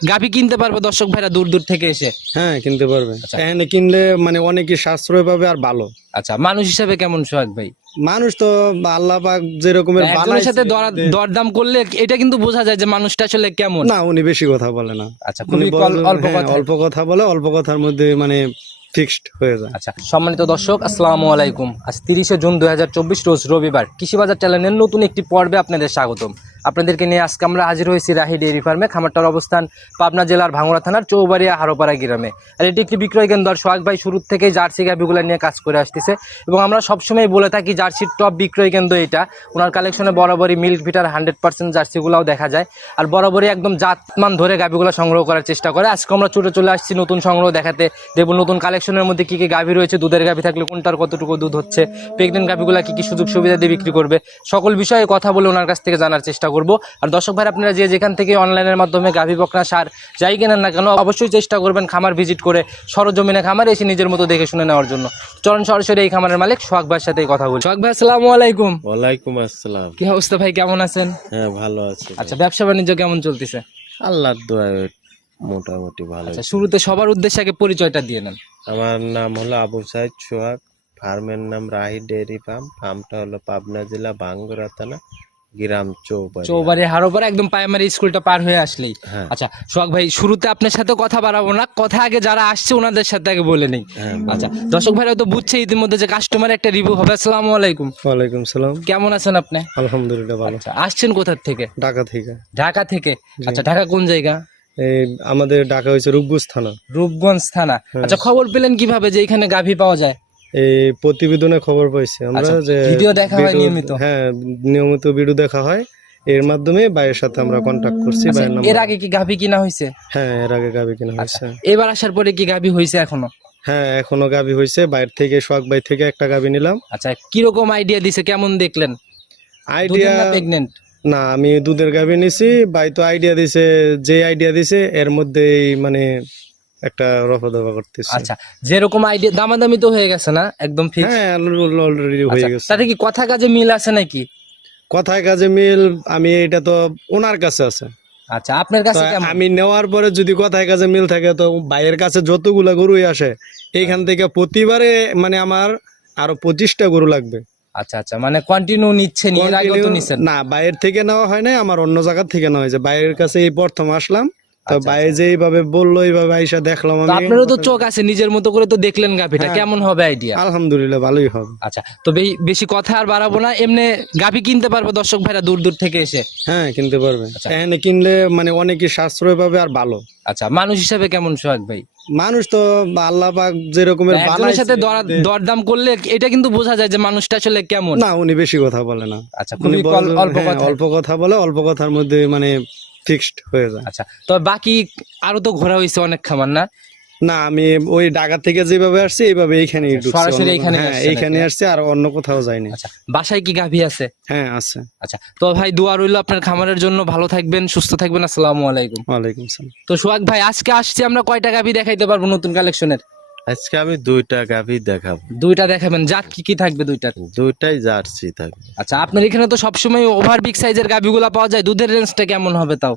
গাভি কিনতে পারবে দর্শক ভাইরা দূর দূর থেকে এসে? হ্যাঁ কিনতে পারবে। আচ্ছা। এখানে কিনলে মানে অনেকই সাশ্রয় পাবে আর ভালো। আচ্ছা মানুষ হিসাবে কেমন সোহাগ ভাই? মানুষ তো আল্লাহ পাক যেরকমের বানাইছে, সাথে দরদাম করলে এটা কিন্তু বোঝা যায় যে মানুষটা আসলে কেমন। না উনি বেশি কথা বলে না। আচ্ছা উনি খুবই অল্প হ্যাঁ, কথা। অল্প কথা বলে অল্প কথার মধ্যে মানে ফিক্সড হয়ে যায়। আচ্ছা সম্মানিত দর্শক আসসালামু আলাইকুম। আজ তিরিশে জুন দুই হাজার চব্বিশ রোজ রবিবার। কৃষিবাজার চ্যানেলের নতুন একটি পর্বে আপনাদের স্বাগতম। আপনাদেরকে নিয়ে আজকে আমরা হাজির হয়েছি রাহি ডেয়ারি ফার্মে। খামারটার অবস্থান পাবনা জেলার ভাঙ্গুড়া থানার চৌবাড়িয়া হারোপাড়া গ্রামে। আর এটি একটি বিক্রয় কেন্দ্র। সোহাগ ভাই শুরু থেকেই জার্সি গাভিগুলো নিয়ে কাজ করে আসতেছে। এবং আমরা সবসময় বলে থাকি জার্সির টপ বিক্রয় কেন্দ্র এটা। ওনার কালেকশনে বরাবরই মিল্ক ভিটার হান্ড্রেড পার্সেন্ট জার্সিগুলোও দেখা যায়। আর বরাবরই একদম জাতমান ধরে গাভিগুলো সংগ্রহ করার চেষ্টা করে। আজকে আমরা ছুটে চলে আসছি নতুন সংগ্রহ দেখাতে। দেখব নতুন কালেকশনের মধ্যে কি কি গাভি রয়েছে, দুধের গাভি থাকলে কোনটার কতটুকু দুধ হচ্ছে প্রেগনেন্ট গাভিগুলো কি কি সুযোগ সুবিধা দিয়ে বিক্রি করবে, সকল বিষয়ে কথা বলে ওনার কাছ থেকে জানার চেষ্টা করব। আর দর্শক ভাই আপনারা যে যেখান থেকে অনলাইনের মাধ্যমে গাভি বকনা সার যাই কেনেন না কেন অবশ্যই চেষ্টা করবেন খামার ভিজিট করে সরজমিনে খামার এসে নিজের মতো দেখে শুনে নেওয়ার জন্য। চরণ সরাসরি এই খামারের মালিক সোহাগ ভাইয়ের সাথে কথা বলি। সোহাগ ভাই আসসালামু আলাইকুম। ওয়ালাইকুম আসসালাম। কি অবস্থা ভাই কেমন আছেন? হ্যাঁ ভালো আছি। আচ্ছা ব্যবসা বাণিজ্য কেমন চলতেছে? আল্লাহর দোয়ায় মোটামুটি ভালো আচ্ছা শুরুতে সবার উদ্দেশ্যে আগে পরিচয়টা দিয়ে নেন। আমার নাম হলো আবু সাইদ সোহাগ ফার্মের নাম রাহি ডেয়ারি ফার্ম। ফার্মটা হলো পাবনা জেলা বাঙ্গুরা থানা। গ্রাম চৌবাড়ি চৌবাড়ি হারোপাড়া একদম প্রাইমারি স্কুলটা পার হয়ে আসলেই। হ্যাঁ। আচ্ছা সোহাগ ভাই শুরুতে আপনার সাথে কথা বাড়াবো না কথা আগে যারা আসছে ওনাদের সাথে আগে বলে নেই। হ্যাঁ আচ্ছা দর্শক ভাইরা তো বুঝছে ইতিমধ্যে যে কাস্টমার একটা রিভিউ হবে। আসসালামু আলাইকুম। ওয়ালাইকুম সালাম। কেমন আছেন আপনি? আলহামদুলিল্লাহ ভালো। আচ্ছা আসছেন কোথা থেকে? ঢাকা থেকে। ঢাকা থেকে? আচ্ছা ঢাকা কোন জায়গা? আমাদের ঢাকা হয়েছে রূপগুজ থানা। রূপগঞ্জ থানা। হ্যাঁ। আচ্ছা খবর পেলেন কীভাবে যে এখানে গাভী পাওয়া যায়? এই প্রতিবেদনে খবর পাইছি। আমরা আচ্ছা, যে ভিডিও দেখা হয় নিয়মিত? হ্যাঁ নিয়মিত ভিডিও দেখা হয়। এর মাধ্যমে ভাইয়ের সাথে আমরা কন্টাক্ট করছি আচ্ছা, ভাইয়ের এর আগে কি গাভী কিনা হয়েছে হ্যাঁ এর আগে গাবি কিনা আচ্ছা হয়েছে এবার আসার পরে কি গাভী হয়েছে এখনও? হ্যাঁ এখনও গাবি হয়েছে বাইরে থেকে সোহাগ ভাই থেকে একটা গাবি নিলাম। আচ্ছা কীরকম আইডিয়া দিছে? কেমন দেখলেন? আইডিয়া প্রেগনেন্ট না আমি দুধের গাবি নিছি। ভাই তো আইডিয়া দিছে যে আইডিয়া দিছে এর মধ্যেই মানে একটা রফা দফা করতেছি। আচ্ছা যেরকম আইডিয়া দামাদামি তো হয়ে গেছে না? একদম ফিক্স হ্যাঁ অলরেডি হয়ে গেছে। তাতে কি কথা কাজে মিল আছে নাকি? কথায় কাজে মিল আমি এটা তো ওনার কাছে আছে। আচ্ছা আপনার কাছে আমি নেওয়ার পরে যদি কথায় কাজে মিল থাকে তো ভাইয়ের কাছে যতগুলা গরুই আসে এইখান থেকে প্রতিবারে মানে আমার আরও পঁচিশটা গরু লাগবে। আচ্ছা আচ্ছা মানে কন্টিনিউ নিচ্ছেন এর আগে তো নিছেন। না বাইরের থেকে নেওয়া হয় না আমার অন্য জায়গা থেকে নেওয়া হয়েছে। বাইরের কাছে এই প্রথম আসলাম তো আচ্ছা, বাইরে যে এইভাবে বলল এইভাবে আইসা দেখলাম আমি। আপনারও তো চোখ আছে নিজের মতো করে তো দেখলেন গাভিটা হ্যাঁ। কেমন হবে আইডিয়া আলহামদুলিল্লাহ ভালোই হবে। আচ্ছা তো বেশি কথা আর বাড়াবো না এমনি গাভি কিনতে পারবে দর্শক ভাইরা দূর দূর থেকে এসে। হ্যাঁ কিনতে পারবে। আচ্ছা। এখানে কিনলে মানে অনেকই সাশ্রয় পাবে আর ভালো। আচ্ছা মানুষ হিসাবে কেমন সোহাগ ভাই? মানুষ তো আল্লাহ পাক যেরকমের বানাইছে সাথে দরা- দরদাম করলে এটা কিন্তু বোঝা যায় যে মানুষটা আসলে কেমন। না উনি বেশি কথা বলে না। আচ্ছা অল্প হ্যাঁ, কথা। অল্প কথা বলে অল্প কথার মধ্যে মানে ফিক্সড হয়ে যায়। আচ্ছা তো বাকি আরও তো ঘোরা হয়েছে অনেক খামার না? না আমি ওই ঢাকা থেকে যেভাবে আসছি এইভাবে এইখানে সরাসরি এইখানেই হ্যাঁ এইখানে নাকি? আসছে আর অন্য কোথাও যায়নি আচ্ছা বাসায় কি গাভি আছে? হ্যাঁ আছে। আচ্ছা তো ভাই দোয়া রইল আপনার খামারের জন্য ভালো থাকবেন সুস্থ থাকবেন আসসালামু আলাইকুম। ওয়ালাইকুম সালাম তো সোহাগ ভাই আজকে আসছি আমরা কয়টা গাভি দেখাইতে পারব নতুন কালেকশনের আজকে আমি দুইটা গাভি দেখাবো। দুইটা দেখাবেন জাত কি কি থাকবে দুইটা দুইটাই জার্সি থাকবে। আচ্ছা আপনার এখানে তো সবসময় ওভার বিগ সাইজের গাভিগুলা পাওয়া যায় দুধের রেঞ্জটা কেমন হবে তাও?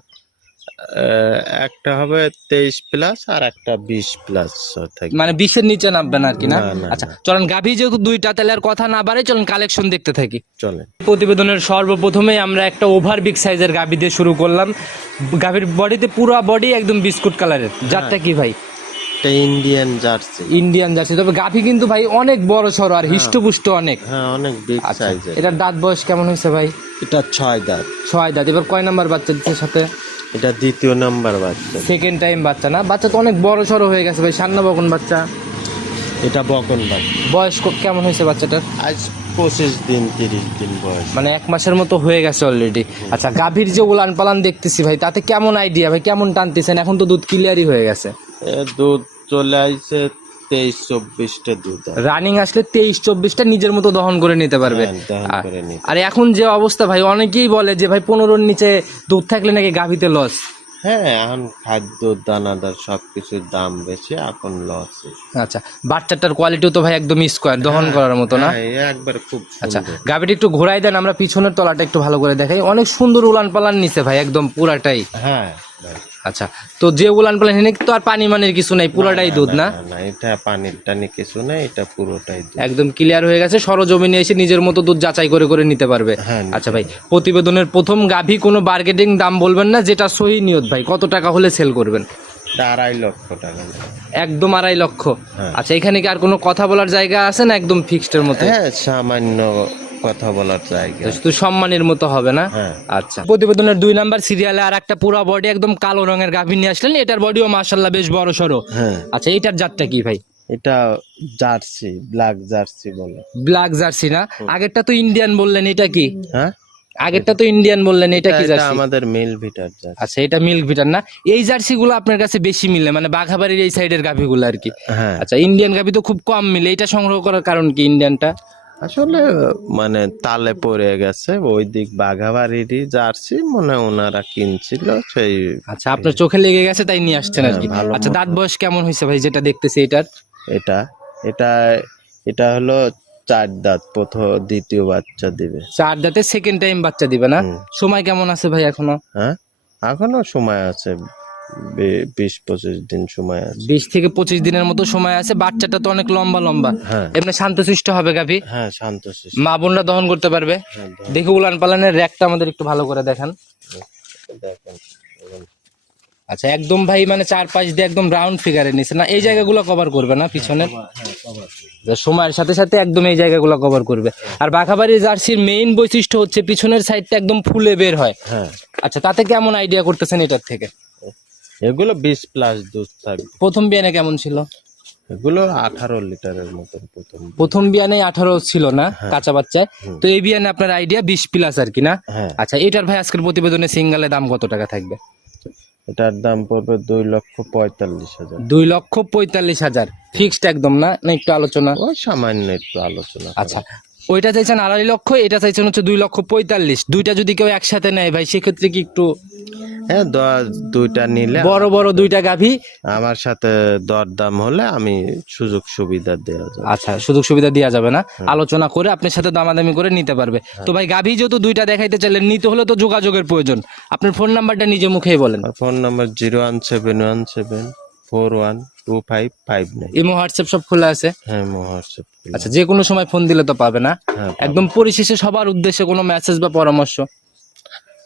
একটা হবে তেইশ প্লাস আর একটা বিশ প্লাস মানে বিশের নিচে নামবেন আর কি না? আচ্ছা চলেন গাভি যেহেতু দুইটা তাহলে আর কথা না বাড়ে চলেন কালেকশন দেখতে থাকি। চলে প্রতিবেদনের সর্বপ্রথমেই আমরা একটা ওভার বিগ সাইজের গাভি দিয়ে শুরু করলাম। গাভির বডিতে পুরো বডি একদম বিস্কুট কালারের জাতটা কি ভাই? এটা ইন্ডিয়ান জার্সি ইন্ডিয়ান জার্সি তবে গাভি কিন্তু ভাই অনেক বড় সড়ো আর হিষ্টপুষ্ট অনেক। হ্যাঁ অনেক বিগ আচ্ছা সাইজের এটার দাঁত বয়স কেমন হয়েছে ভাই? এটা ছয় দাঁত। ছয় দাঁত। এবার কয় নাম্বার বাচ্চা দিচ্ছে সাথে? এটা দ্বিতীয় নাম্বার বাচ্চা। সেকেন্ড টাইম বাচ্চা না? বাচ্চা তো অনেক বড় সড়ো হয়ে গেছে ভাই সান্না বকন বাচ্চা। এটা বকন বাচ্চা। বয়স কেমন হয়েছে বাচ্চাটার? আজ পঁচিশ দিন তিরিশ দিন বয়স। মানে এক মাসের মতো হয়ে গেছে অলরেডি আচ্ছা গাভীর যে উলান পালান দেখতেছি ভাই তাতে কেমন আইডিয়া ভাই? কেমন টানতেছেন? এখন তো দুধ ক্লিয়ারই হয়ে গেছে। দুধ চলে আসছে তেইশ চব্বিশটা দুধ। রানিং আসলে তেইশ চব্বিশটা নিজের মতো দহন করে নিতে পারবে। হ্যাঁ। আর এখন যে অবস্থা ভাই অনেকেই বলে যে ভাই পনেরোর নিচে দুধ থাকলে নাকি গাভীতে লস হ্যাঁ এখন খাদ্য দানাদার সবকিছুর দাম বেশি এখন লস আচ্ছা বাচ্চাটার কোয়ালিটিও তো ভাই একদম স্কোয়ার দহন করার মতো না? একবার খুব আচ্ছা গাভীটা একটু ঘোরাই দেন আমরা পিছনের তলাটা একটু ভালো করে দেখাই। অনেক সুন্দর উলান পালান নিচে ভাই একদম পুরাটাই। হ্যাঁ আচ্ছা তো যে উলান পালান এখানে তো আর পানি মানের কিছু নাই? পুরোটাই দুধ না? না এটা পানির টানি কিছু না এটা পুরোটাই দুধ। একদম ক্লিয়ার হয়ে গেছে সরজমিনে এসে নিজের মতো দুধ যাচাই করে করে নিতে পারবে। হ্যাঁ আচ্ছা ভাই প্রতিবেদনের প্রথম গাভী কোনো বার্গেটিং দাম বলবেন না যেটা সহি নিয়ত ভাই কত টাকা হলে সেল করবেন? আড়াই লক্ষ টাকা। একদম আড়াই লক্ষ। হ্যাঁ। আচ্ছা এখানে কি আর কোনো কথা বলার জায়গা আছে না একদম ফিক্সডের মতো? হ্যাঁ সামান্য কথা বলার জায়গা। শুধু সম্মানের মতো হবে না? হ্যাঁ। আচ্ছা। প্রতিবেদনের দুই নাম্বার সিরিয়ালে আর একটা পুরো বডি একদম কালো রঙের গাভী নিয়ে আসলেন। এটার বডিও মাশাল্লাহ বেশ বড় সড়ো। হ্যাঁ। আচ্ছা এটার জাতটা কি ভাই? এটা জার্সি ব্ল্যাক জার্সি বলে। ব্ল্যাক জার্সি না? আগেরটা তো ইন্ডিয়ান বললেন এটা কি? হ্যাঁ? আগেরটা তো ইন্ডিয়ান বললেন এটা কি জার্সি? আমাদের মিল ভিটার জার্সি। আচ্ছা এটা মিল্ক ভিটার না? এই জার্সি গুলো আপনার কাছে বেশি মিলে মানে বাঘাবাড়ির এই সাইডের গাভীগুলো আর কি। হ্যাঁ। আচ্ছা ইন্ডিয়ান গাভী তো খুব কম মিলে এটা সংগ্রহ করার কারণ কি ইন্ডিয়ানটা আসলে মানে তালে পড়ে গেছে ওই দিক বাঘাবাড়িরই জার্সি মনে হয় ওনারা কিনছিল সেই আচ্ছা আপনার চোখে লেগে গেছে তাই নিয়ে আসছেন আর কি। হ্যাঁ, আচ্ছা দাঁত বয়স কেমন হয়েছে ভাই যেটা দেখতেছি এটার? এটা এটা এটা হলো চার দাঁত প্রথম দ্বিতীয় বাচ্চা দিবে। চার দাঁতে সেকেন্ড টাইম বাচ্চা দিবে না? সময় কেমন আছে ভাই এখনও? হ্যাঁ এখনও সময় আছে। বিশ পঁচিশ দিন সময় আছে। বিশ থেকে পঁচিশ দিনের মতো সময় আছে বাচ্চাটা তো অনেক লম্বা লম্বা। হ্যাঁ। এমনি শান্তশিষ্ট হবে গাভী? হ্যাঁ শান্ত শিশু মা বোনরা দহন করতে পারবে? হ্যাঁ, দেখি উলান পালানের র্যাকটা আমাদের একটু ভালো করে দেখান। দেখেন আচ্ছা একদম ভাই মানে চার পাঁচ দিয়ে একদম রাউন্ড ফিগারের নিচে। না এই জায়গাগুলো কভার করবে না পিছনের যে সময়ের সাথে সাথে একদম এই জায়গাগুলো কভার করবে। আর বাঘাবাড়ি জার্সির মেইন বৈশিষ্ট্য হচ্ছে পিছনের সাইডটা একদম ফুলে বের হয়। হ্যাঁ। আচ্ছা তাতে কেমন আইডিয়া করতেছেন এটার থেকে? এগুলো বিশ প্লাস দুধ থাকবে। প্রথম বিয়ানে কেমন ছিল? এগুলো আঠারো লিটারের মতন প্রথম প্রথম বিয়ানে আঠারো ছিল না হ্যাঁ। কাঁচা বাচ্চায় তো এই বিয়ানে আপনার আইডিয়া বিশ প্লাস আর কি না? হ্যাঁ। আচ্ছা এটার ভাই আজকের প্রতিবেদনে সিঙ্গালে দাম কত টাকা থাকবে? এটার দাম পড়বে দুই লক্ষ পঁয়তাল্লিশ হাজার। দুই লক্ষ পঁয়তাল্লিশ হাজার। ফিক্সড একদম না? না একটু আলোচনা? সামান্য একটু আলোচনা। আচ্ছা ওইটা চাইছেন আড়াই লক্ষ এটা চাইছেন হচ্ছে দুই লক্ষ পঁয়তাল্লিশ। দুইটা যদি কেউ একসাথে নেয় ভাই সেক্ষেত্রে কি একটু হ্যাঁ দুইটা নিলে বড় বড় দুইটা গাভী? আমার সাথে দরদাম হলে আমি সুযোগ সুবিধা দেওয়া যাবে। আচ্ছা সুযোগ সুবিধা দেওয়া যাবে না। আলোচনা করে আপনার সাথে দামাদামি করে নিতে পারবে। তো ভাই গাভী যেহেতু দুইটা দেখাইতে চাইলেন নিতে হলে তো যোগাযোগের প্রয়োজন। আপনার ফোন নাম্বারটা নিজে মুখেই বলেন। Phone number zero one seven one seven four one two five five nine. Imo WhatsApp সব খোলা আছে? হ্যাঁ মহাসব আচ্ছা যে কোনো সময় ফোন দিলে তো পাবে না। হ্যাঁ একদম পরিশেষে সবার উদ্দেশ্যে কোনো মেসেজ বা পরামর্শ?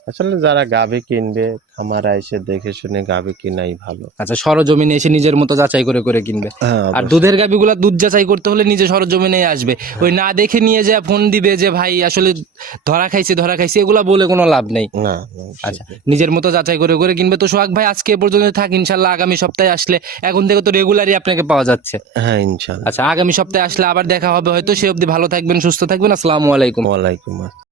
আসলে যারা গাভী কিনবে খামার এসে দেখে শুনে গাভী কিনাই ভালো। আচ্ছা সরজমিনে এসে নিজের মতো যাচাই করে করে কিনবে। হ্যাঁ আর দুধের গাভিগুলা দুধ যাচাই করতে হলে নিজে সরজমিনে আসবে। ওই না দেখে নিয়ে যা ফোন দিবে যে ভাই আসলে ধরা খাইছে ধরা খাইছে এগুলা বলে কোনো লাভ নেই। না আচ্ছা নিজের মতো যাচাই করে করে কিনবে। তো সোহাগ ভাই আজকে পর্যন্ত থাক ইনশাল্লাহ আগামী সপ্তাহে আসলে এখন থেকে তো রেগুলারই আপনাকে পাওয়া যাচ্ছে। হ্যাঁ ইনশাল্লাহ। আচ্ছা আগামী সপ্তাহে আসলে আবার দেখা হবে হয়তো সে অবধি ভালো থাকবেন সুস্থ থাকবেন। আসসালামু আলাইকুম। ওয়ালাইকুম আসসালাম।